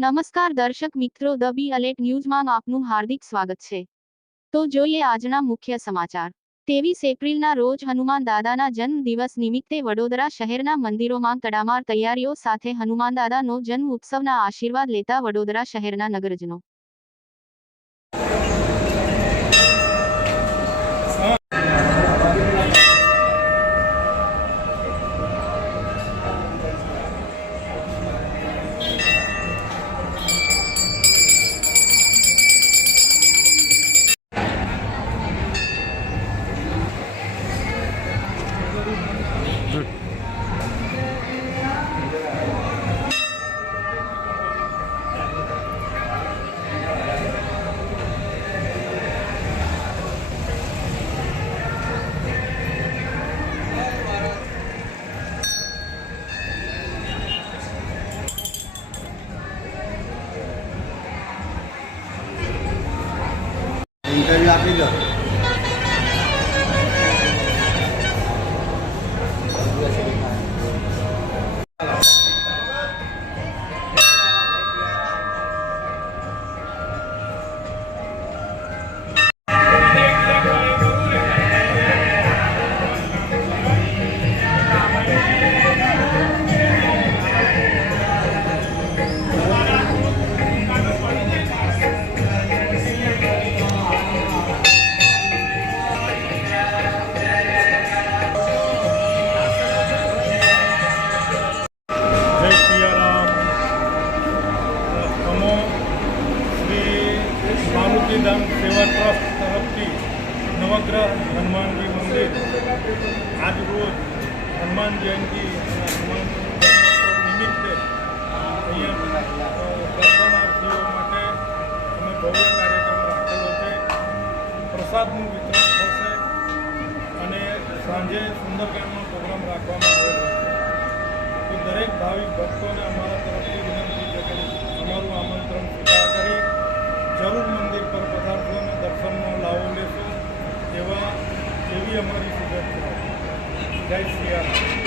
નમસ્કાર દર્શક મિત્રો, ધ બી અલેટ ન્યૂઝમાં આપનું હાર્દિક સ્વાગત છે। તો જોઈએ આજના મુખ્ય સમાચાર। 23 એપ્રિલના રોજ હનુમાન દાદાના જન્મ દિવસ નિમિત્તે વડોદરા શહેરના મંદિરોમાં તડામાર તૈયારીઓ સાથે હનુમાન દાદાનો જન્મ ઉત્સવના આશીર્વાદ લેતા વડોદરા શહેરના નગરજનો। इंटरव्यू आपी दो। दान सेवा ट्रस्ट तरफथी नवग्रह हनुमानजी मंदिर आज रोज हनुमान जयंती हनुमान निमित्ते दर्शनार्थीओ माटे अमे भव्य कार्यक्रम राखेलो छे। प्रसादनुं वितरण थशे अने सांजे सुंदरकांडनो प्रोग्राम राखवामां आवेलो छे। तो दरेक भाविक भक्तोने अमारा तरफथी विनंती छे के अमारुं आमंत्रण स्वीकार करी जरूर मंदिर पर पधारशो અને દર્શનનો લાવો લેશો એવી અમારી શુભેચ્છા। જય શ્રી રામ।